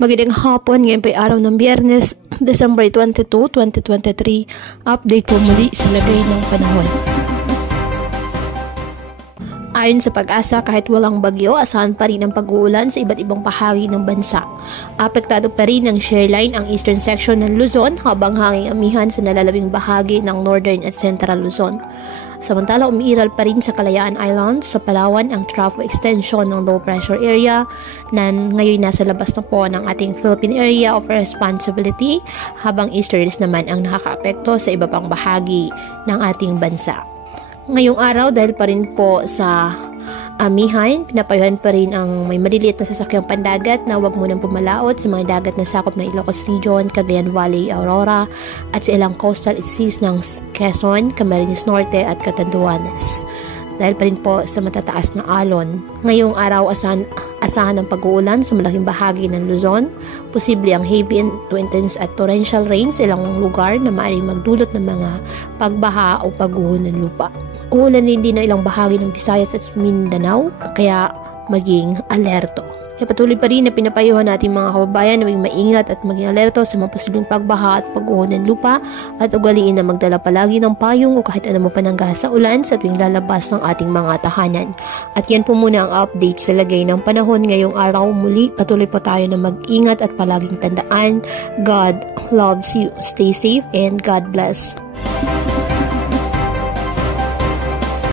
Magandang hapon, ngayon po ay araw ng Biyernes, December 22, 2023. Update po muli sa lagay ng panahon. Ayon sa Pag-asa, kahit walang bagyo, asahan pa rin ang pag-uulan sa iba't ibang bahagi ng bansa. Apektado pa rin ng shear line ang eastern section ng Luzon habang hanging amihan sa nalalabing bahagi ng northern at central Luzon. Samantala, umiiral pa rin sa Kalayaan Islands sa Palawan ang trough extension ng low pressure area na ngayon nasa labas na po ng ating Philippine Area of Responsibility habang easterlies naman ang nakakaapekto sa iba pang bahagi ng ating bansa. Ngayong araw, dahil pa rin po sa amihan, pinapayuhan pa rin ang may maliliit na sasakyang pandagat na huwag munang pumalaot sa mga dagat na sakop ng Ilocos Region, Cagayan Valley, Aurora at sa ilang coastal seas ng Quezon, Camarines Norte at Catanduanes. Dahil pa rin po sa matataas na alon. Ngayong araw, asahan ang pag-uulan sa malaking bahagi ng Luzon. Posible ang heavy to intense at torrential rain sa ilang lugar na maaaring magdulot ng mga pagbaha o pagguho ng lupa. Uulan din ng ilang bahagi ng Visayas at Mindanao, kaya maging alerto. Patuloy pa rin na pinapayuhan natin mga kababayan na maging maingat at maging alerto sa mga posibleng pagbaha at pagguho ng lupa at ugaliin na magdala palagi ng payong o kahit anong panangga sa ulan sa tuwing lalabas ng ating mga tahanan. At yan po muna ang update sa lagay ng panahon ngayong araw. Muli, patuloy po tayo na mag-ingat at palaging tandaan, God loves you. Stay safe and God bless.